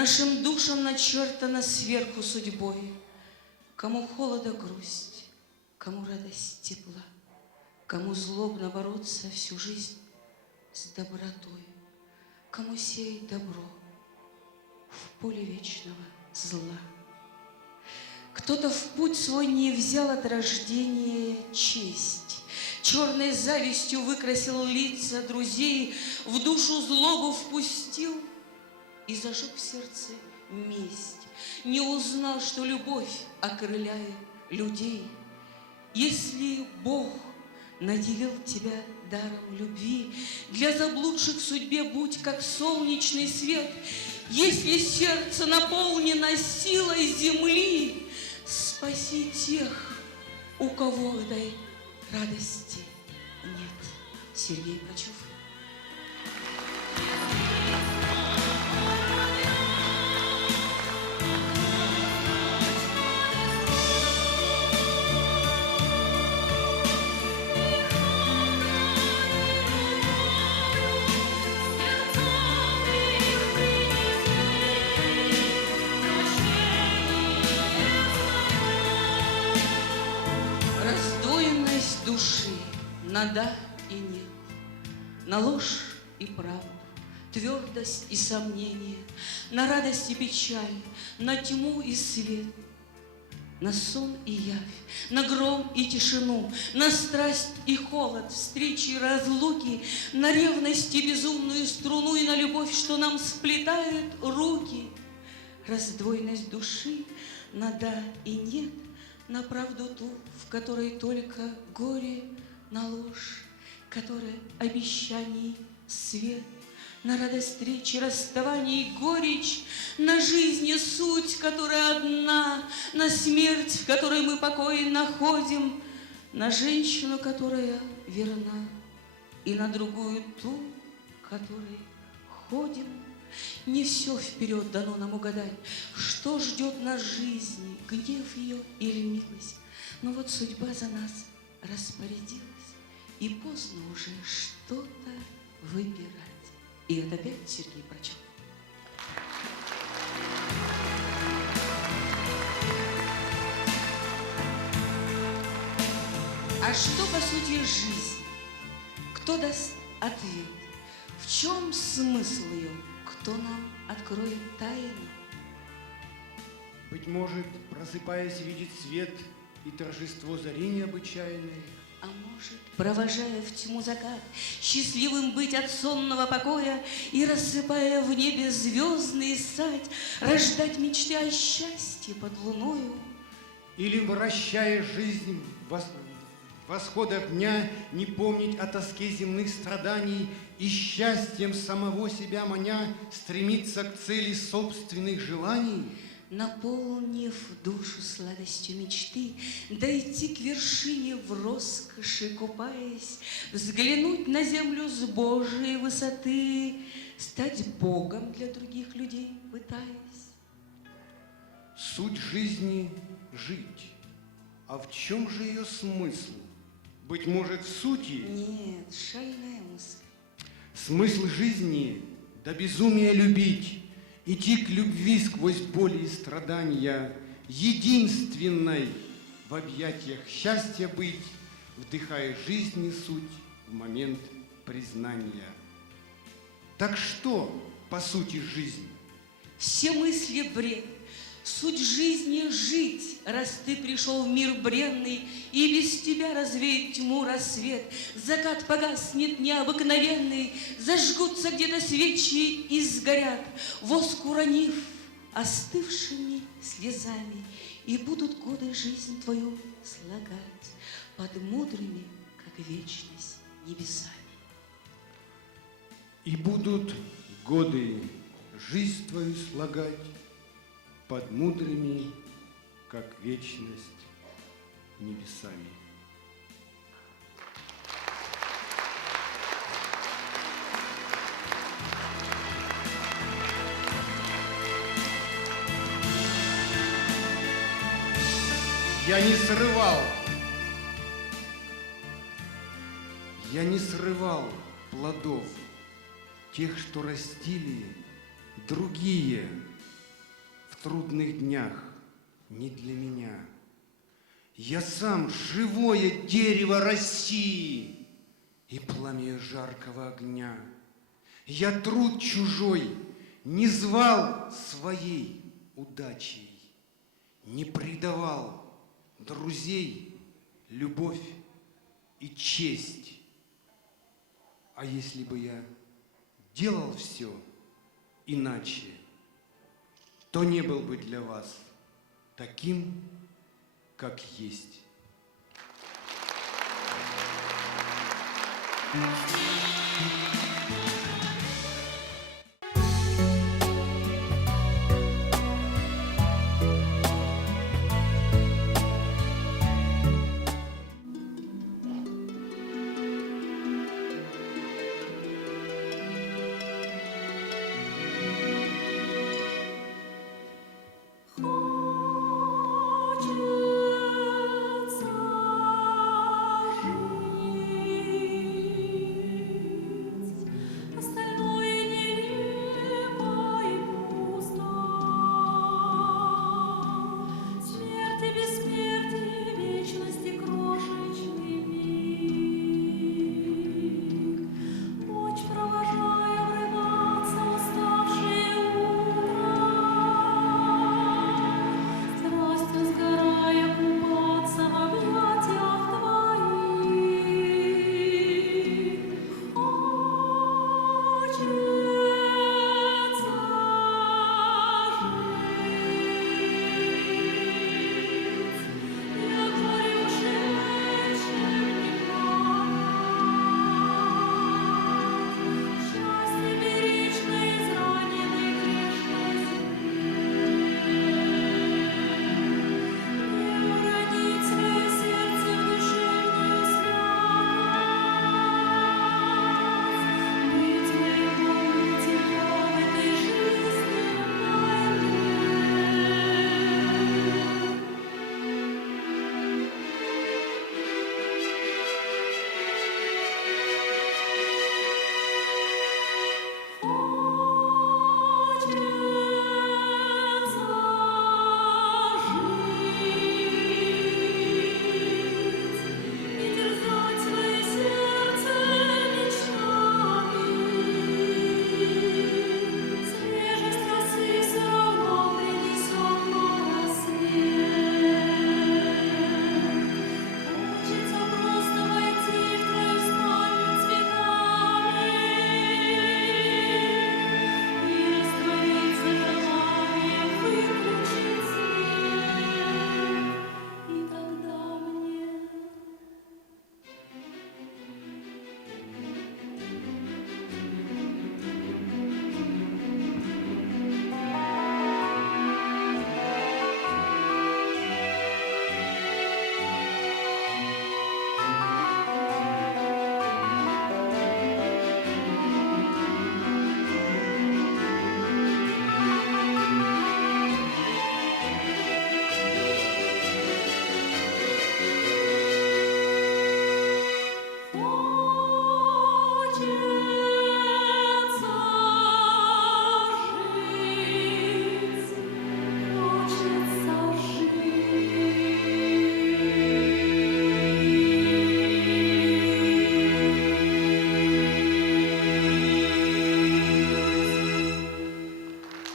Нашим душам начертано сверху судьбой. Кому холода грусть, кому радость тепла, кому злобно бороться всю жизнь с добротой, кому сеять добро в поле вечного зла. Кто-то в путь свой не взял от рождения честь, черной завистью выкрасил лица друзей, в душу злобу впустил и зажег в сердце месть. Не узнал, что любовь окрыляет людей. Если Бог наделил тебя даром любви, для заблудших в судьбе будь как солнечный свет. Если сердце наполнено силой земли, спаси тех, у кого этой радости нет. Сергей Прочев. Раздвоенность души на да и нет, на ложь и правду, твердость и сомнение, на радость и печаль, на тьму и свет, на сон и явь, на гром и тишину, на страсть и холод, встречи и разлуки, на ревность и безумную струну и на любовь, что нам сплетает руки. Раздвоенность души на да и нет, на правду ту, в которой только горе, на ложь, которая обещаний свет, на радость встречи, расставаний горечь, на жизни суть, которая одна, на смерть, в которой мы покой находим, на женщину, которая верна, и на другую ту, которой ходим. Не все вперед дано нам угадать, что ждет нас жизни, гнев ее или милость. Но вот судьба за нас распорядилась, и поздно уже что-то выбирать. И это опять Сергей Прочел. А что по сути жизнь? Кто даст ответ? В чем смысл ее? Кто нам откроет тайну? Быть может, просыпаясь, видеть свет и торжество зари необычайной. А может, провожая в тьму закат, счастливым быть от сонного покоя и, рассыпая в небе звездный садь, рождать мечты о счастье под луною. Или, вращая жизнь в восходах дня, не помнить о тоске земных страданий и счастьем самого себя маня стремиться к цели собственных желаний. Наполнив душу сладостью мечты, дойти к вершине в роскоши купаясь, взглянуть на землю с Божьей высоты, стать Богом для других людей пытаясь. Суть жизни — жить. А в чем же ее смысл? Быть может, в сути? Нет, шальная мысль. Смысл жизни — до безумия любить, идти к любви сквозь боли и страдания, единственной в объятиях счастья быть, вдыхая жизни суть в момент признания. Так что, по сути, жизнь? Все мысли бред. Суть жизни — жить, раз ты пришел в мир бренный, и без тебя развеет тьму рассвет. Закат погаснет необыкновенный, зажгутся где-то свечи и сгорят, воск уронив остывшими слезами, и будут годы жизнь твою слагать под мудрыми, как вечность, небесами. И будут годы жизнь твою слагать под мудрыми, как вечность, небесами. Я не срывал плодов тех, что растили другие трудных днях не для меня. Я сам живое дерево России и пламя жаркого огня. Я труд чужой не звал своей удачей, не предавал друзей любовь и честь. А если бы я делал все иначе, то не был бы для вас таким, как есть.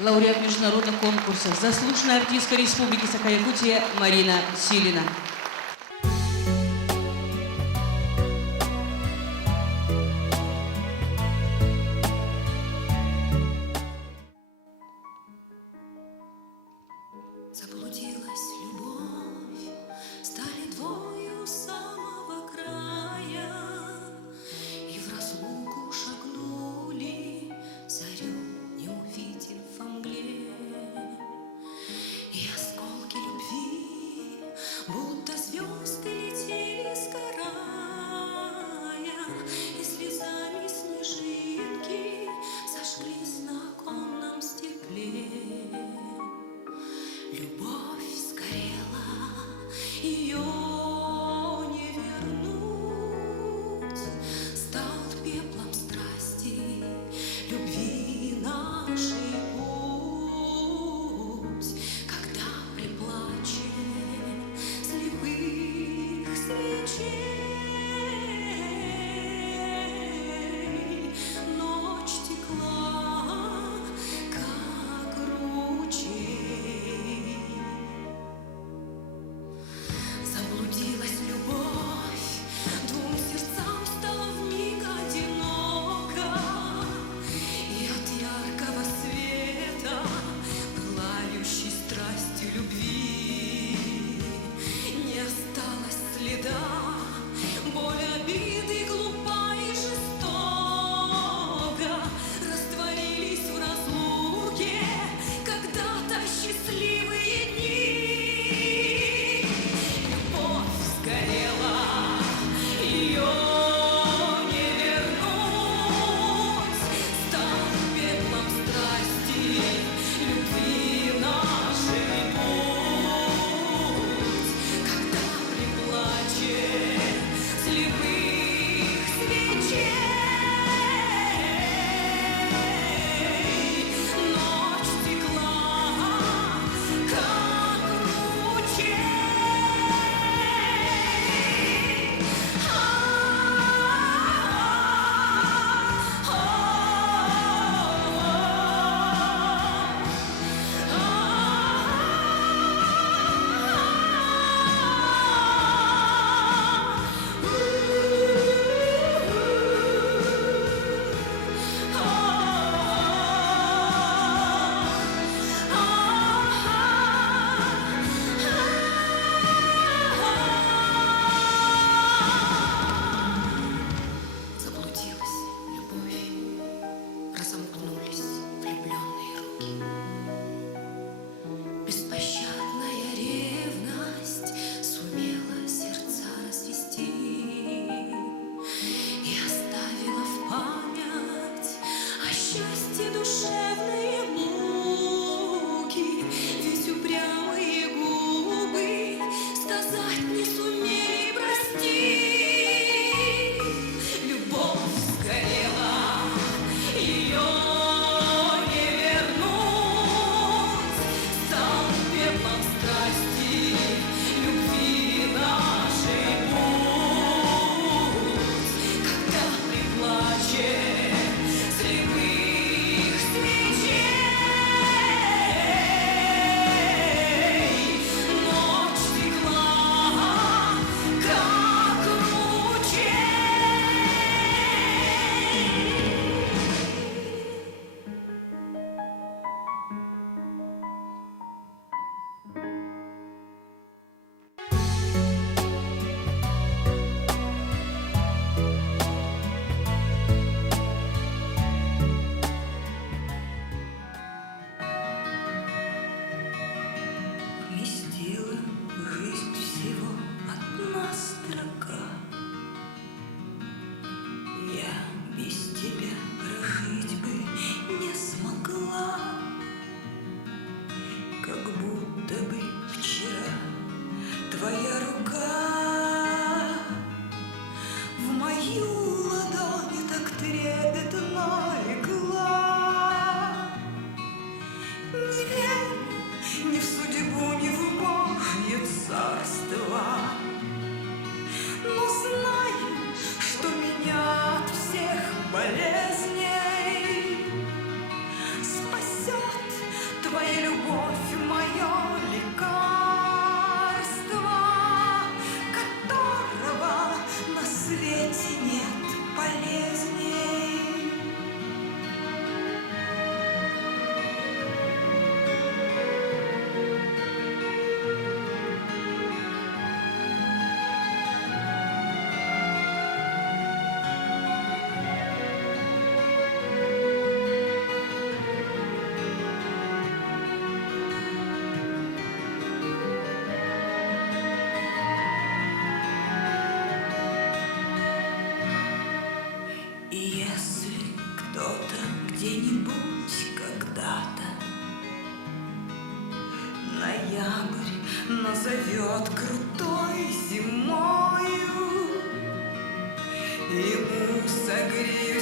Лауреат международных конкурсов, заслуженная артистка Республики Саха-Якутия Марина Силина. Заблудилась любовь, стали двое у самого края, и в разлуку шагнули, зарю не увидев во мгле. И осколки любви, будто где-нибудь когда-то ноябрь назовет крутой зимою, ему согреет